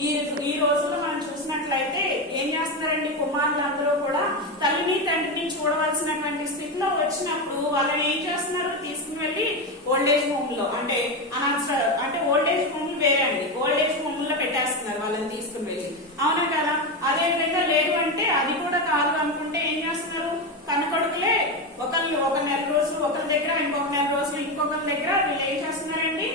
ఈ రోజుల్లో మనం చూసినట్లయితే ఏం చేస్తున్నారండి, కుమారులందరూ కూడా తల్లిని తండ్రిని చూడవలసినటువంటి స్థితిలో వచ్చినప్పుడు వాళ్ళని ఏం చేస్తున్నారు, తీసుకుని వెళ్ళి ఓల్డేజ్ హోమ్ లో, అంటే అంటే ఓల్డేజ్ హోమ్ వేరే అండి, ఓల్డేజ్ హోమ్ లో పెట్టేస్తున్నారు వాళ్ళని తీసుకుని వెళ్ళి, అవునా కదా. అదే విధంగా లేదు అంటే అది కూడా కాదు అనుకుంటే ఏం చేస్తున్నారు, కనకొడుకులే ఒకళ్ళు ఒక నెల రోజులు ఒకరి దగ్గర, ఇంకొక నెల రోజులు ఇంకొకరి దగ్గర వీళ్ళు ఏం చేస్తున్నారండి,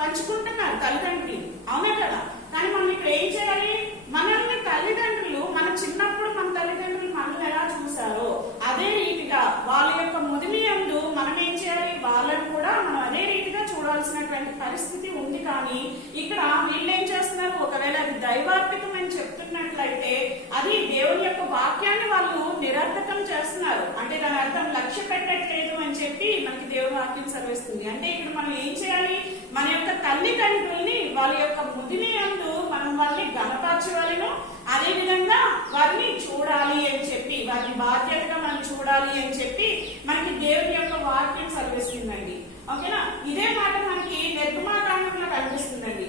పంచుకుంటున్నారు తల్లిదండ్రులు, అవునా కదా. కానీ మనం ఇక్కడ ఏం చేయాలి, మనల్ని తల్లిదండ్రులు మన చిన్నప్పుడు మన తల్లిదండ్రులు మనల్ని ఎలా చూసారో అదే రీతిగా వాళ్ళ యొక్క ముదిమి యందు మనం ఏం చేయాలి, వాళ్ళని కూడా మనం అదే రీతిగా చూడాల్సినటువంటి పరిస్థితి ఉంది. కానీ ఇక్కడ వీళ్ళు ఏం చేస్తున్నారు, ఒకవేళ అది దైవార్పితం అని చెప్తున్నట్లయితే అది దేవుని యొక్క వాక్యాన్ని వాళ్ళు నిరర్థకం చేస్తున్నారు, అంటే దాని అర్థం లక్ష్య పెట్టట్లేదు అని చెప్పి మనకి దేవుని వాక్యం సెలవిస్తుంది. అంటే ఇక్కడ మనం ఏం చేయాలి, మన యొక్క తల్లిదండ్రుల్ని వాళ్ళ యొక్క ముదిమి యందు మనం వాళ్ళని గణపరచవలెను, అదే విధంగా వారిని చూడాలి అని చెప్పి, వారిని బాధ్యతగా మనం చూడాలి అని చెప్పి మనకి దేవుని యొక్క వాక్యం సెలవిస్తుందండి. ఓకేనా. ఇదే మాట మనకి నిర్గమాకాండంలో కనిపిస్తుందండి.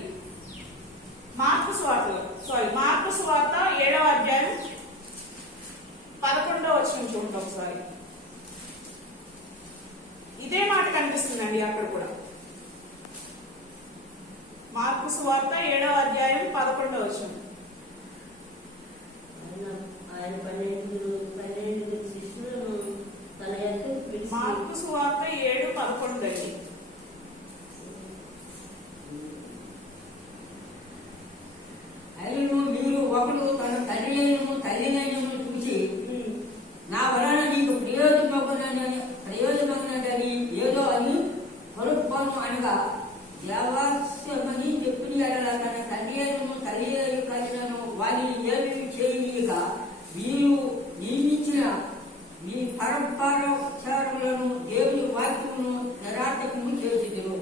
మార్కు సువార్త 7వ అధ్యాయం 11వ వచనం చూడండి ఒకసారి. ఇదే మాట కనిపిస్తుందండి అక్కడ కూడా. మార్కు సువార్త 7వ అధ్యాయం 11వ వచనం. మార్కు సువార్త 7:11 అండి. అయినను మీరు ఒకడు తన తల్లినైనను చూసి నా వలన నీకు ప్రయోజనమని ఏదో అని కొనుక్కోను అనగా దేవాస్యమని చెప్పిన ఎడల తన తల్లి కలిగినను వారిని ఏమి చేయనీయక మీరు నియమించిన మీ పరంపరాచారములను దేవుని వాక్యమును నిరాటకము చేసిదురు.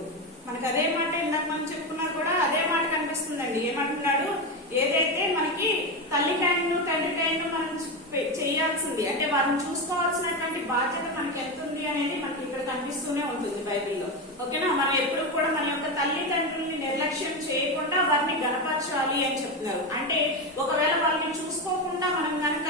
మనకు అదే మాట ఇందాక మనం చెప్పుకున్నా కూడా అదే మాట కనిపిస్తుందండి. ఏమంటున్నాడు, ఏదైతే మనకి తల్లికైనా తండ్రికైనా మనం చేయాల్సింది, అంటే వారిని చూసుకోవాల్సినటువంటి బాధ్యత మనకి ఎంత ఉంది అనేది మనకి ఇక్కడ కనిపిస్తూనే ఉంటుంది బైబిల్లో. ఓకేనా. మనం ఎప్పుడు కూడా మన యొక్క తల్లిదండ్రుల్ని నిర్లక్ష్యం చేయకుండా వారిని గణపరచాలి అని చెప్తున్నారు. అంటే ఒకవేళ వాళ్ళని చూసుకోకుండా మనం కనుక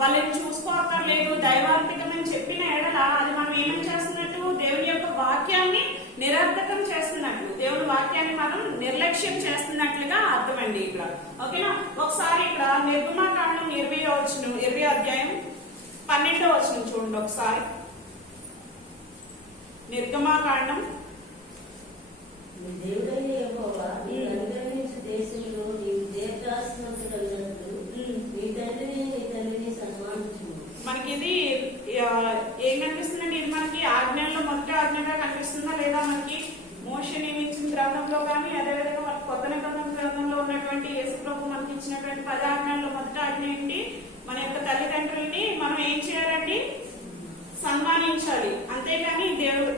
వాళ్ళని చూసుకోక్కర్లేదు దైవార్పితమని చెప్పిన ఎడల అది మనం ఏమని చేస్తున్నట్టు, దేవుని యొక్క వాక్యాన్ని నిరర్థకం చేస్తున్నట్లు, దేవుని వాక్యాన్ని మనం నిర్లక్ష్యం చేస్తున్నట్లుగా అర్థమండి ఇక్కడ. ఓకేనా. ఒకసారి ఇక్కడ నిర్గమాకాండం 20వ అధ్యాయం 12వ వచనం చూడండి ఒకసారి. నిర్గమాకాండం మనకి ఇది ఏం కనిపిస్తుందండి, ఇది మనకి ఆజ్ఞల్లో మొదటి ఆజ్ఞగా కనిపిస్తుందా లేదా, మనకి మోషే నియమించిన గ్రంథంలో కానీ అదేవిధంగా మన కొత్త నిబంధన గ్రంథంలో ఉన్నటువంటి యేసుప్రభు మనకి ఇచ్చినటువంటి 10 ఆజ్ఞల్లో మొదటి ఆజ్ఞ ఏంటి, మన యొక్క తల్లిదండ్రుల్ని మనం ఏం చేయాలండి, సన్మానించాలి. అంతేగాని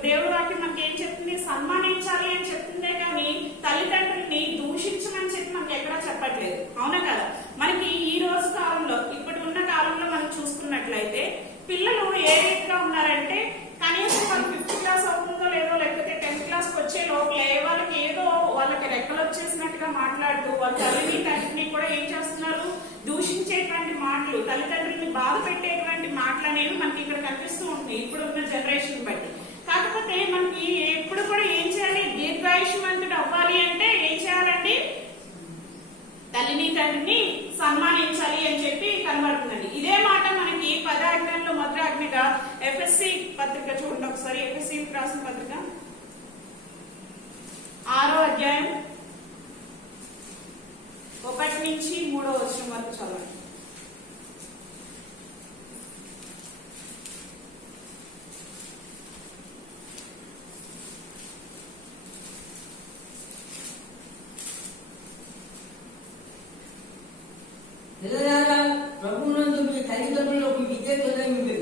దేవుడు వాక్యం మనకి ఏం చెప్తుంది, సన్మానించాలి అని చెప్తుందే కానీ తల్లిదండ్రుల్ని దూషించమని చెప్పి మనకి ఎక్కడా చెప్పట్లేదు, అవునా కదా. మనకి ఈ రోజు కాలంలో, ఇప్పుడు ఉన్న కాలంలో మనం చూసుకున్నట్లయితే పిల్లలు ఏ రీతిగా ఉన్నారంటే, కనీసం వాళ్ళు 5th క్లాస్ అవుతుందో లేదో, లేకపోతే 10th క్లాస్కి వచ్చే లోపలే వాళ్ళకి ఏదో వాళ్ళకి రెక్కలు వచ్చేసినట్టుగా మాట్లాడుతూ వాళ్ళ తల్లిని తండ్రిని కూడా ఏం చేస్తున్నారు, దూషించేటువంటి మాటలు, తల్లిదండ్రుల్ని బాధ పెట్టేటువంటి మాటలు అనేవి మనకి ఇక్కడ కనిపిస్తూ ఉంటాయి ఇప్పుడు ఉన్న జనరేషన్ బట్టి. కాకపోతే మనకి ఎప్పుడు కూడా ఏం చేయాలి, దీర్ఘాయుష్మంతుడు అవ్వాలి అంటే ఏం చేయాలండి, తల్లిని తండ్రిని సన్మానించాలి అని చెప్పి కనబడుతుందండి. ఇదే మాట మనకి 10 ఆజ్ఞల్లో మొదటి ఆజ్ఞగా ఎఫ్ఎస్సి పత్రిక చూడండి ఒకసారి. ఎఫ్ఎస్సి రాసిన పత్రిక 6వ అధ్యాయం 1 నుంచి 3వ వచనం వరకు చదవండి. ప్రభునందు మీ తల్లిదండ్రులకు విద్య తొలగింది,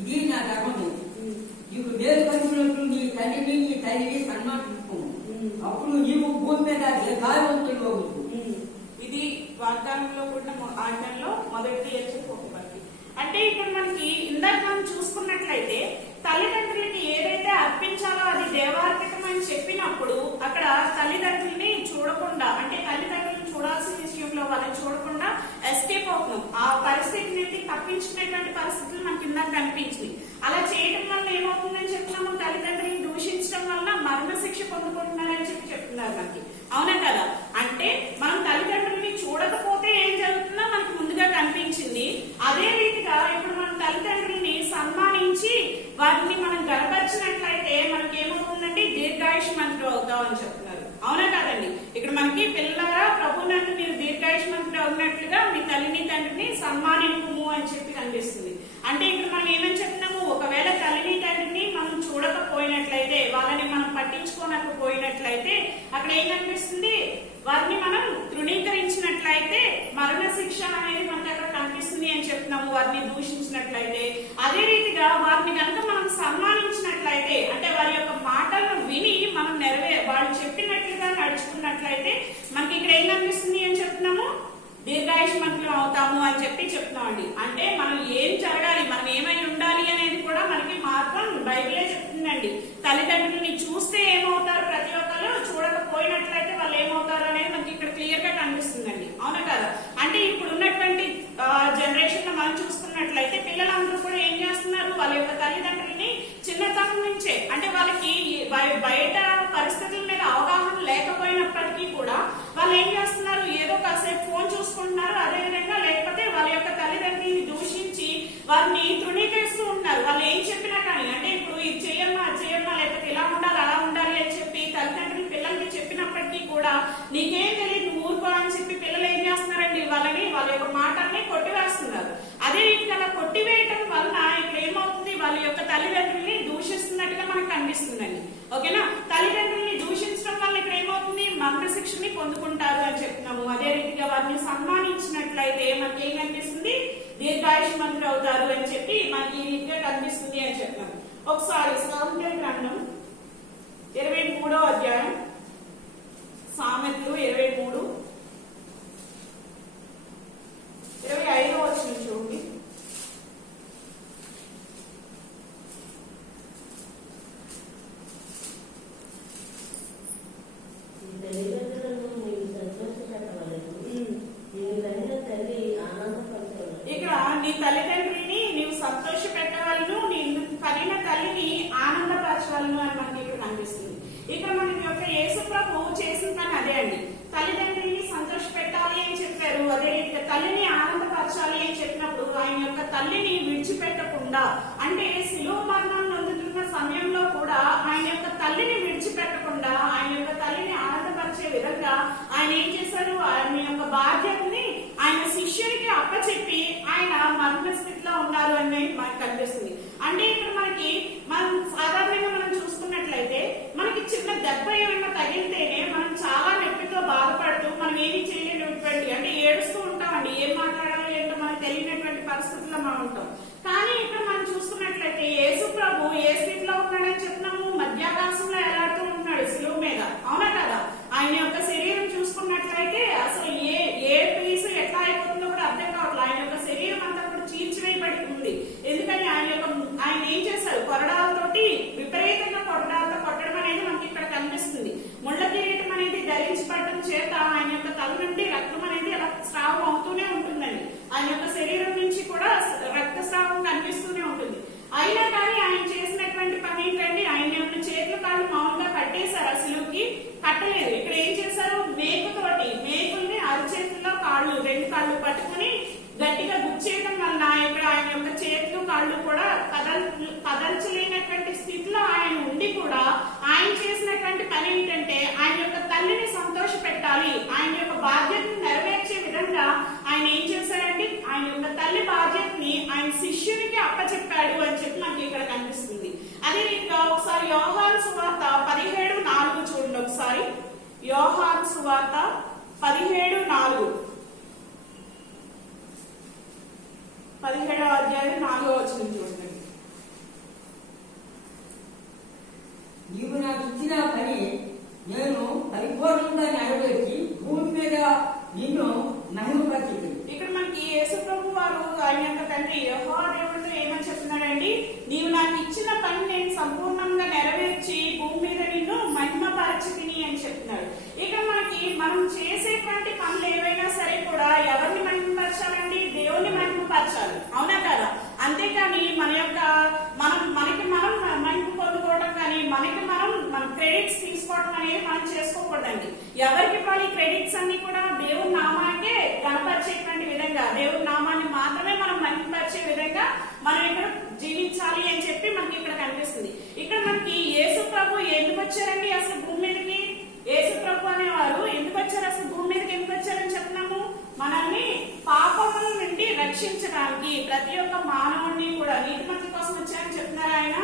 ఇది నా ధర్మము. నీకు మేలు కలుగునట్లు నీ తండ్రిని నీ తల్లిని సన్మానించుకో, అప్పుడు నీవు భూమి మీద దీర్ఘాయువంతుడు అవుతు. ఇది వాగ్దానంలో కూడిన ఆజ్ఞల్లో మొదటి చెప్పబడింది. అంటే ఇక్కడ మనకి ఇందాక మనం చూసుకున్నట్లయితే తల్లిదండ్రులకి ఏదైతే అర్పించాలో అది దేవార్పితం అని చెప్పినప్పుడు అక్కడ తల్లిదండ్రుల్ని చూడకుండా, అంటే తల్లిదండ్రులను చూడాల్సిన దూషించేటువంటి పరిస్థితులు మనకి ఇందాక కనిపించింది. అలా చేయడం వల్ల ఏమవుతుందని చెప్తున్నాము, తల్లిదండ్రులను దూషించడం వల్ల మరణ శిక్ష పొందుకుంటున్నారని చెప్తున్నారు మనకి. అవునా కదా? అంటే మనం తల్లిదండ్రుల్ని చూడకపోతే ఏం జరుగుతుందో మనకి ముందుగా కనిపించింది. అదే రీతిగా ఇప్పుడు మనం తల్లిదండ్రుల్ని సన్మానించి వాటిని మనం గనపరిచినట్లయితే మనకి ఏమవుతుందంటే దీర్ఘాయుష్మంతులు అవుతాం అని చెప్తున్నారు. అవునా కాదండి? ఇక్కడ మనకి పిల్లలారా ప్రభునందు మీరు దీర్ఘాయుష్మంతులు అవునట్లుగా మీ తల్లిని తండ్రిని సన్మానింపుము అని చెప్పి కనిపిస్తుంది. అంటే ఇక్కడ మనం ఏమని చెప్తున్నాము, ఒకవేళ తల్లిని తండ్రిని మనం చూడకపోయినట్లయితే, వాళ్ళని మనం పట్టించుకోనకపోయినట్లయితే అక్కడ ఏం కనిపిస్తుంది, వారిని మనం తృణీకరించినట్లయితే మరణ శిక్ష అనేది మనకి అక్కడ కనిపిస్తుంది అని చెప్తున్నాము. వారిని దూషించినట్లయితే అదే రీతిగా వారిని కనుక మనం సన్మానించినట్లయితే, అంటే వారి యొక్క మాటలను విని మనం వాళ్ళు చెప్పినట్లుగా నడుచుకున్నట్లయితే మనకి ఇక్కడ ఏం కనిపిస్తుంది అని చెప్తున్నాము, దీర్ఘాయుష్మంతులు అవుతాము అని చెప్పి చెప్తున్నామండి. అంటే మనం ఏం జరగాలి, మనం ఏమై ఉండాలి అనేది కూడా మనకి మార్గం బైబిలే చెప్తుందండి. తల్లిదండ్రులని చూస్తే ఏమవుతారు, ప్రతి ఒక్కరు చూడకపోయినట్లయితే వాళ్ళు ఏమవుతారు అనేది మనకి ఇక్కడ క్లియర్ గా కనిపిస్తుందండి. అవునా కదా? అంటే ఇప్పుడు ఉన్నటువంటి జనరేషన్ లో మనం చూసుకున్నట్లయితే పిల్లలందరూ కూడా ఏం చేస్తున్నారు, వాళ్ళ యొక్క తల్లిదండ్రులని చిన్నతనం నుంచే, అంటే వాళ్ళకి బయట పరిస్థితుల మీద అవగాహన లేకపోయినప్పటికీ కూడా వాళ్ళు ఏం చేస్తున్నారు, ఏదో కాసేపు ఫోన్ చూసుకుంటున్నారు. అదే విధంగా లేకపోతే వాళ్ళ యొక్క తల్లిదండ్రులని దూషించి వారిని తృణీకరిస్తూ ఉన్నారు. వాళ్ళు ఏం చెప్పినా కానీ, అంటే ఇప్పుడు ఇది చేయమ్మా లేకపోతే ఇలా ఉండాలి అలా ఉండాలి అని చెప్పి తల్లిదండ్రులు పిల్లలకి చెప్పినప్పటికీ కూడా నీకేం తెలియదు నువ్వు ఊరుకో అని చెప్పి పిల్లలు ఏం చేస్తున్నారండి, వాళ్ళ యొక్క మాటల్ని కొట్టివేస్తున్నారు. అదే రీతిగా అలా కొట్టివేయటం వలన ఇక్కడ ఏమవుతుంది, వాళ్ళ యొక్క తల్లిదండ్రుల్ని దూషిస్తున్నట్టుగా మనకు కనిపిస్తుందండి. ఓకేనా? తల్లిదండ్రుల్ని దూషించడం వల్ల ఇక్కడ ఏమవుతుంది, మరణ శిక్షని పొందుకుంటారు అని చెప్తున్నాము. అదే రీతిగా వారిని సన్మానించినట్లయితే మనకి ఏం కనిపిస్తుంది, దీర్ఘాయుష్మంతులు అవుతారు అని చెప్పి మనకి ఈ రీతిగా కనిపిస్తుంది అని చెప్తున్నాము. ఒకసారి సామెతల గ్రంథం 23వ అధ్యాయం, సామెతలు 23 25వ వచనం చూడండి. ఇక్కడ నీ తల్లిదండ్రుల్ని నీవు సంతోష పెట్టవలను, నిన్ను కనిన తల్లిని ఆనందపరచవలను అని మనకి ఇక్కడ కనిపిస్తుంది. ఇక్కడ మనకి యొక్క యేసు ప్రభు చేసిన పని అదే అండి. తల్లిదండ్రుల్ని సంతోష పెట్టాలి అని చెప్పారు. అదే రీతిగా తల్లిని ఆనందపరచాలి అని చెప్పినప్పుడు ఆయన యొక్క తల్లిని విడిచిపెట్టకుండా, అంటే శిలువ మరణం నొందుతున్న సమయంలో కూడా ఆయన యొక్క తల్లిని విడిచిపెట్టకుండా ఆయన యొక్క తల్లిని ఆనందపరిచే విధంగా ఆయన ఏం చేశారు, ఆయన యొక్క బాధ్యతని ఆయన శిష్యునికి అప్పచెప్పి ఆయన మరణ స్థితిలో ఉన్నారు అని మనకు కనిపిస్తుంది. అంటే ఇక్కడ మనకి సాధారణంగా మనం చూసుకున్నట్లయితే మనకి చిన్న దెబ్బ ఏమైనా తగిలితేనే మనం చాలా నొప్పితో బాధపడుతూ మనం ఏమి చేయలేనటువంటి, అంటే ఏడుస్తూ ఉంటామండి. ఏం మాట్లాడాలో ఏంటో మనకు తెలియనటువంటి పరిస్థితుల్లో మనం ఉంటాం. కానీ ఇక్కడ మనం చూసుకున్నట్లయితే యేసు ప్రభు ఏ స్థితిలో ఉన్నాడని చెప్తున్నాము, మధ్యాకాశంలో ఎలాడుతూ ఉంటున్నాడు శిలువ మీద. అవునా కదా? ఆయన యొక్క శరీరం చూసుకున్నట్లయితే అసలు ఏ పీసు ఎట్లా అయిపోతుందో కూడా అర్థం కావట్లేదు. ఆయన యొక్క శరీరం అంతా కూడా చీల్చివేయబడి ఉంది. ఎందుకని ఆయన ఏం చేశారు, కొరడాలతోటి విపరీతంగా కొరడాలతో కొట్టడం అనేది మనకి ఇక్కడ కనిపిస్తుంది. ముళ్ళ కిరీటం అనేది ధరించబడటం చేత ఆయన యొక్క తల నుండి రక్తం అనేది అలా స్రావం అవుతూనే ఉంటుందండి. ఆయన యొక్క శరీరం నుంచి కూడా రక్తస్రావం కనిపిస్తూనే ఉంటుంది. అయినా కానీ ఆయన చేసినటువంటి పని ఏంటంటే, ఆయన యొక్క చేతులు కాళ్ళు మామూలుగా కట్టేశారు, అసలుకి కట్టలేదు. ఇక్కడ ఏం చేశారు, మేకుల్ని అరచేతుల్లో రెండు కాళ్ళు పట్టుకుని గట్టిగా గుచ్చేయడం వల్ల ఇక్కడ ఆయన యొక్క చేతులు కాళ్ళు కూడా కదల్చలేనటువంటి స్థితిలో ఆయన ఉండి కూడా ఆయన చేసినటువంటి పని ఏంటంటే, ఆయన యొక్క తల్లిని సంతోష పెట్టాలి, ఆయన యొక్క బాధ్యతను నెరవేర్చే విధంగా ఆయన ఏం చేశారండి, ఆయన యొక్క తల్లి బాధ్యతని ఆయన శిష్యునికి అప్పచెప్పాడు అని చెప్పి మనకి ఇక్కడ కనిపిస్తుంది. అదే రీతిగా ఒకసారి యోహాను సువార్త 17:4 చూడండి. ఒకసారి యోహాను సువార్త 17:4, 17వ అధ్యాయం 4వ వచనం చూడండి. నీవు నాకు ఇచ్చిన పని నేను పరిపూర్ణంగా నెరవేర్చి భూమి మీద నిన్ను మహిమపరిచింది. ఇక్కడ మనకి యేసు ప్రభు వారు ఆయన యొక్క తండ్రి యెహోవా దేవుడితో ఏమని చెప్తున్నాడండి, నీవు నాకు ఇచ్చిన పని నేను సంపూర్ణంగా నెరవేర్చి భూమి మీద నిన్ను మహిమపరచితిని అని చెప్తున్నాడు. ఇక్కడ మనకి మనం చేసేటువంటి పనులు ఏవైనా సరే కూడా ఎవరిని మహిమపరచాలండి, దేవుని మహిమపరచాలి. అవునా కదా? అన్ని కూడా దేవుని నామానికే కనపరిచేటువంటి విధంగా, దేవుని నామాన్ని మాత్రమే మనం మహిమపరిచే విధంగా మనం ఇక్కడ జీవించాలి అని చెప్పి మనకి ఇక్కడ కనిపిస్తుంది. ఇక్కడ మనకి యేసు ప్రభు ఎందుకు వచ్చారండి అసలు భూమి మీదకి? యేసు ప్రభు అనేవారు ఎందుకు వచ్చారు, అసలు భూమి మీదకి ఎందుకు వచ్చారని చెప్తున్నాము? మనల్ని పాపముల నుండి రక్షించడానికి. ప్రతి ఒక్క మానవుడిని కూడా నీతిమంతుల కోసం వచ్చారని చెప్తున్నారా ఆయన?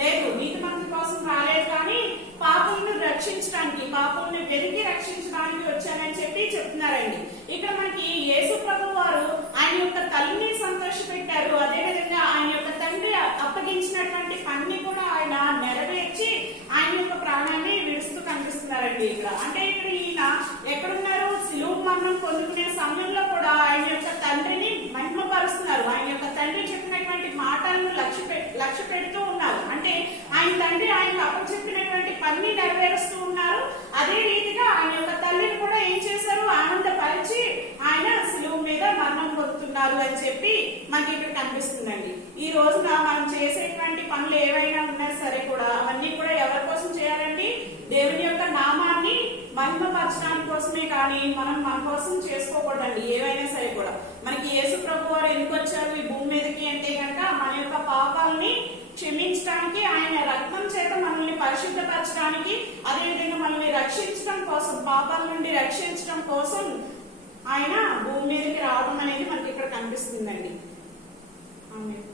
లేదు, నీతిమంతుల కోసం రాలేదు, కానీ పాపములను రక్షించడానికి, పాపములను వెతికి రక్షించడానికి వచ్చారని చెప్పి చెప్తున్నారండి. ఇక్కడ మనకి యేసు ప్రభు వారు ఆయన యొక్క తల్లిని సంతోషపెట్టారు. అదే విధంగా ఆయన యొక్క తండ్రి అప్పగించినటువంటి పని కూడా ఆయన నెరవేర్చి ఆయన యొక్క ప్రాణాన్ని విడుస్తూ కనిపిస్తున్నారండి ఇక్కడ. అంటే ఇక్కడ ఈయన ఎక్కడున్నారు? సిలువ మరణం పొందుకునే సమయంలో కూడా ఆయన యొక్క తండ్రిని మహిమపరుస్తున్నారు. ఆయన యొక్క తండ్రి చెప్పినటువంటి మాటలను లక్ష్య పెడుతూ ఉన్నారు. అంటే ఆయన తండ్రి ఆయనకు అప్పచెప్పినటువంటి పని నెరవేరుస్తూ ఉన్నారు. అదే రీతిగా ఆయన యొక్క తల్లిని కూడా ఏం చేశారు? ఆనందపరిచి ఆయన సిలువ మీద మరణం పొందుతున్నారు అని చెప్పి మనకి ఇక్కడ కనిపిస్తుందండి. ఈ రోజున మనం చేసేటువంటి పనులు ఏవైనా ఉన్నా సరే కూడా అవన్నీ కూడా ఎవరి కోసం చేయాలండి? దేవుని యొక్క నామాన్ని మహిమపరచడానికి కోసమే, కానీ మనం మన కోసం చేసుకోకూడదండి. ఏవైనా సరే కూడా మనకి యేసు ప్రభు వారు ఎందుకు వచ్చారు ఈ భూమి మీదకి అంటే కనుక మన యొక్క పాపాలని క్షమించడానికి, ఆయన రక్తం చేత మనల్ని పరిశుద్ధపరచడానికి, అదేవిధంగా మనల్ని రక్షించడం కోసం, పాపాల నుండి రక్షించడం కోసం ఆయన భూమి మీదకి రావడం అనేది మనకి ఇక్కడ కనిపిస్తుందండి. ఆమేన్.